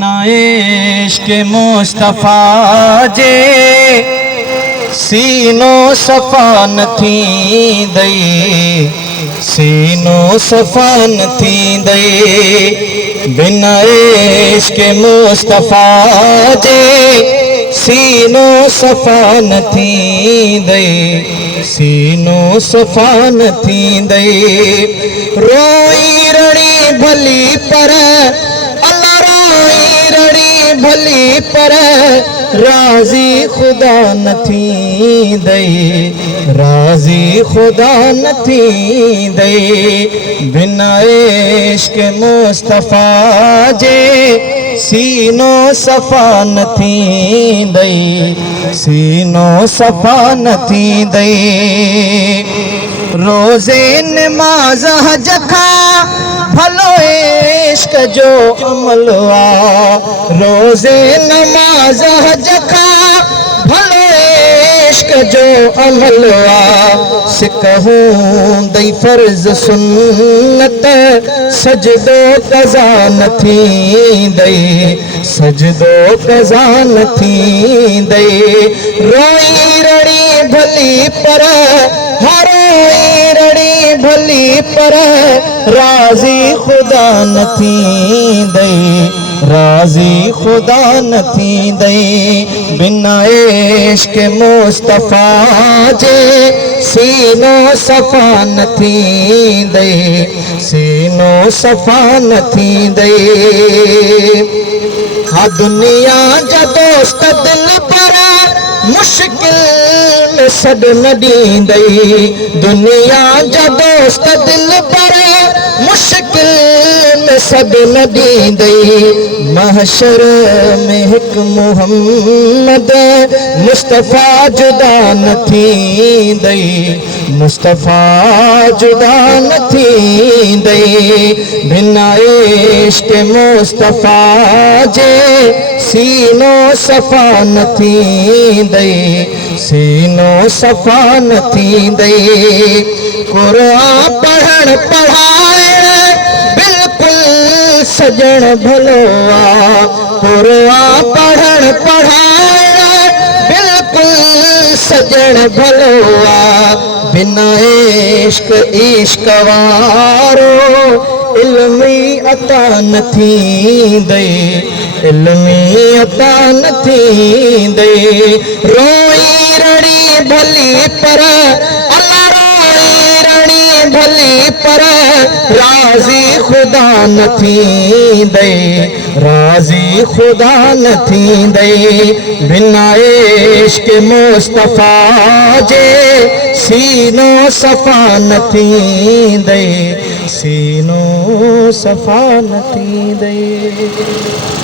बिना इश्क मुस्तफा जे सीनो सफ़ा न थींदई, सीनो सफ़ा न थींदई। बिना इश्क मुस्तफा जे सीनो सफ़ा न थींदई, सीनो सफ़ा न थींदई। रोई रड़ी भली पर अल्लाह, रोई रड़ी भली पर राज़ी खुदा न थींदई, राज़ी खुदा न थींदई। बिना इश्क मुस्तफा जे सीनो सफ़ा न थींदई, सीनो सफ़ा न थींदई। रोज़े नमाज़ हज खां भलो इश्क जो अमल आ, रोज़े नमाज़ हज खां भलो इश्क जो अमल आ। सिकहूंदई फर्ज़ सुन्नत सजदो क़ज़ा न थींदई, सजदो क़ज़ा न थींदई। रोई रड़ी भली पर रोई रड़ी भली पर राज़ी खुदा न थींदई, राज़ी खुदा न थींदई। बिना इश्क मुस्तफा जे सीनो सफ़ा न थींदई, सीनो सफ़ा न थींदई। हा दुनिया जा दोस्त दिल पर मुश्किल में सॾ न ॾींदई, दुनिया जा दोस्त दिल पर मुश्किल में सॾ न ॾींदई। महशर में हिकु मोहम्मद मुस्तफ़ा जुदा न थींदई, मुस्तफ़ा जुदा न थींदई। बिना इश्क मुस्तफ़ा जे सीनो सफ़ा न थींदई, सीनो सफ़ा न थींदई। क़ुरान पढ़ण पढ़ाइण बिल्कुल सजण भलो आ, क़ुरान पढ़ण पढ़ाइण बिल्कुल सजण भलो आ। बिना इश्क इश्क वारो इल्मी अता न थींदई, इल्मी अता न थींदई। रोई रड़ी भली पर अल्लाह, रोई रड़ी भली पर राज़ी खुदा न थींदई, राज़ी खुदा न थींदई। बिना इश्क मुस्तफा जे सीनो सफ़ा न थींदई, सीनो सफ़ा न थींदई।